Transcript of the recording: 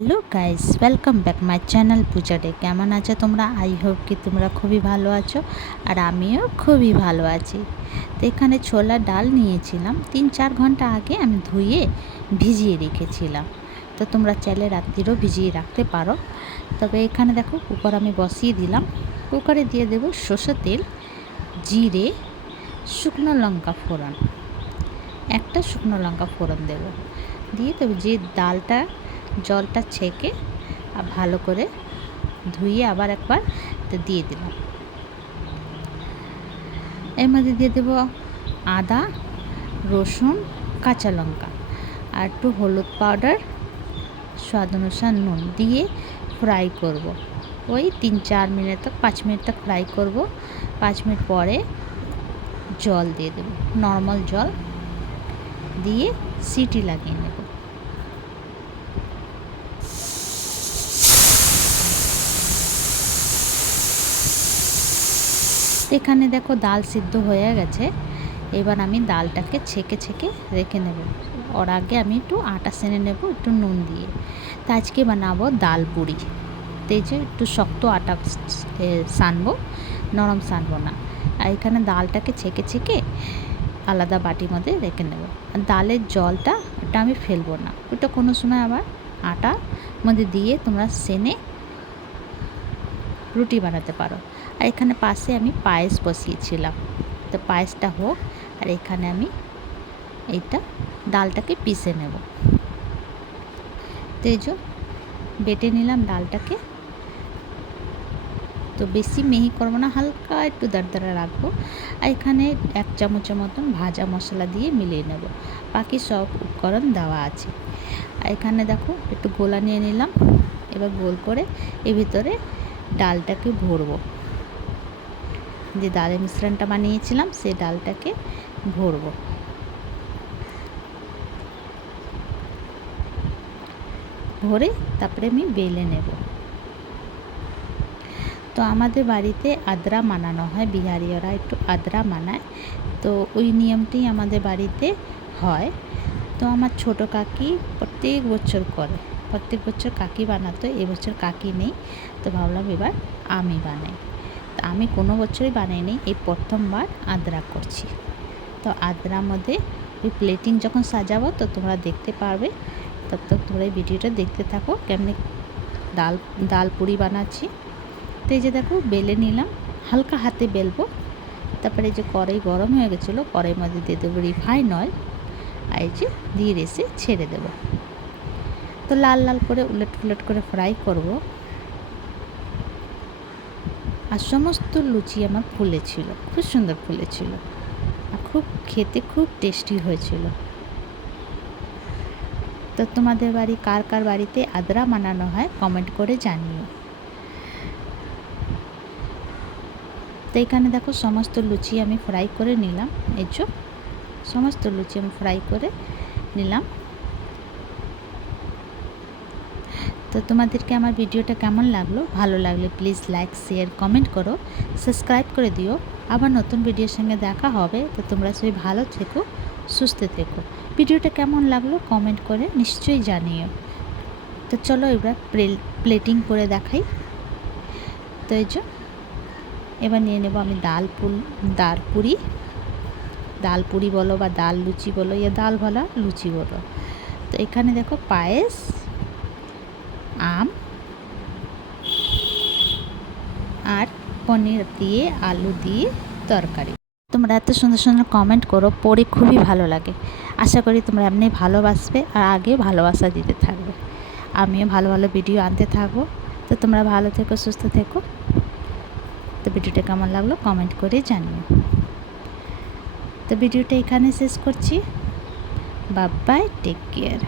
Hello guys, welcome back my channel Puja day. কেমন আছো তোমরা? আই হোপ কি তোমরা খুবই ভালো আছো, আর আমিও খুবই ভালো আছি। তো এখানে ছোলার ডাল নিয়েছিলাম, 3-4 ঘন্টা আগে আমি ধুয়ে ভিজিয়ে রেখেছিলাম। তো তোমরা চাইলে রাত্রিরও ভিজিয়ে রাখতে পারো। তবে এখানে দেখো কুকার আমি বসিয়ে দিলাম। কুকারে দিয়ে দেবো সর্ষের তেল, জিরে, শুকনো লঙ্কা ফোড়ন, একটা শুকনো লঙ্কা ফোড়ন দেবো। দিয়ে তবে যে ডালটা জলটা ছেঁকে ভালো করে ধুয়ে আবার একবার দিয়ে দিলাম। এর মধ্যে দিয়ে দেবো আদা, রসুন, কাঁচা লঙ্কা আর একটু হলুদ পাউডার, স্বাদ অনুসার নুন দিয়ে ফ্রাই করব। ওই 3-4 মিনিট তক 5 মিনিট তক ফ্রাই করব। 5 মিনিট পরে জল দিয়ে দেবো, নর্মাল জল দিয়ে সিটি লাগিয়ে নেব। এখানে দেখো ডাল সিদ্ধ হয়ে গেছে। এবার আমি ডালটাকে ছেঁকে রেখে নেব। ওর আগে আমি একটু আটা সেনে নেব একটু নুন দিয়ে। তো আজকে বানাবো ডাল পুরি। তো এই যে একটু শক্ত আটা সানবো, নরম সানবো না। আর এখানে ডালটাকে ছেঁকে আলাদা বাটির মধ্যে রেখে নেব। আর ডালের জলটা ওটা আমি ফেলবো না, ওটা কোনো সময় আবার আটার মধ্যে দিয়ে তোমরা সেনে রুটি বানাতে পারো। আর এখানে পাশে আমি পায়েস বসিয়েছিলাম, তো পায়েসটা হোক। আর এখানে আমি এইটা ডালটাকে পিষে নেব। তো এই যে বেটে নিলাম ডালটাকে। তো বেশি মিহি করবো না, হালকা একটু দাঁড়া রাখবো। আর এখানে 1 চামচের মতন ভাজা মশলা দিয়ে মিলিয়ে নেব। বাকি সব উপকরণ দেওয়া আছে। আর এখানে দেখো একটু গোলা নিয়ে নিলাম। এবার গোল করে এর ভিতরে ডালটাকে ভরবো। যে ডালের মিশ্রণটা বানিয়েছিলাম সেই ডালটাকে ভরবো। ভরে তারপরে আমি বেলে নেব। তো আমাদের বাড়িতে আদ্রা মানানো হয়, বিহারিরা একটু আদ্রা মানায়, তো ওই নিয়মটি আমাদের বাড়িতে হয়। তো আমার ছোট কাকি প্রত্যেক বছর করে, প্রত্যেক বছর কাকি বানাতো। এবছর কাকি নেই, তো ভাবলাম এবার আমি বানাই। তো আমি কোনো বছরই বানাইনি, এই প্রথমবার আদ্রা করছি। তো আদ্রার মধ্যে ওই প্লেটিং যখন সাজাবো তো তোমরা দেখতে পারবে। তব তক তোমরা এই ভিডিওটা দেখতে থাকো কেমনি ডাল পুরি বানাচ্ছি। তো এই যে দেখো বেলে নিলাম, হালকা হাতে বেলবো। তারপরে এই যে কড়াই গরম হয়ে গেছিলো, কড়াইয়ের মধ্যে দিয়ে দেবো রিফাইন অয়েল। আর এই যে দিয়ে রেসে ছেড়ে দেবো। তো লাল লাল করে উলট করে ফ্রাই করব। আর সমস্ত লুচি আমার ফুলেছিল, খুব সুন্দর ফুলেছিল, আর খুব খেতে খুব টেস্টি হয়েছিল। তো তোমাদের বাড়ি কার কার বাড়িতে আদ্রা বানানো হয় কমেন্ট করে জানিও। তো এখানে দেখো সমস্ত লুচি আমি ফ্রাই করে নিলাম। এই যে সমস্ত লুচি আমি ফ্রাই করে নিলাম। তো তোমাদেরকে আমার ভিডিওটা কেমন লাগলো? ভালো লাগলে প্লিজ লাইক, শেয়ার, কমেন্ট করো, সাবস্ক্রাইব করে দিও। আবার নতুন ভিডিওর সঙ্গে দেখা হবে। তো তোমরা সবাই ভালো থেকো, সুস্থ থেকো। ভিডিওটা কেমন লাগলো কমেন্ট করে নিশ্চয়ই জানিও। তো চলো এবার প্লেটিং করে দেখাই। তো এই যে এবার নিয়ে নেব আমি ডাল পুরি বলো বা ডাল লুচি বলো, ইয়া ডাল ভালা লুচি বলো। তো এখানে দেখো পায়েস, আম আর পনির দিয়ে আলু দিয়ে তরকারি। তোমরা এত সুন্দর সুন্দর কমেন্ট করো, পড়ে খুবই ভালো লাগে। আশা করি তোমরা এমনি ভালোবাসবে আর আগে ভালোবাসা দিতে থাকবে। আমিও ভালো ভালো ভিডিও আনতে থাকবো। তো তোমরা ভালো থেকো, সুস্থ থেকো। তো ভিডিওটা কেমন লাগলো কমেন্ট করে জানিও। তো ভিডিওটা এখানে শেষ করছি। Bye bye, take care.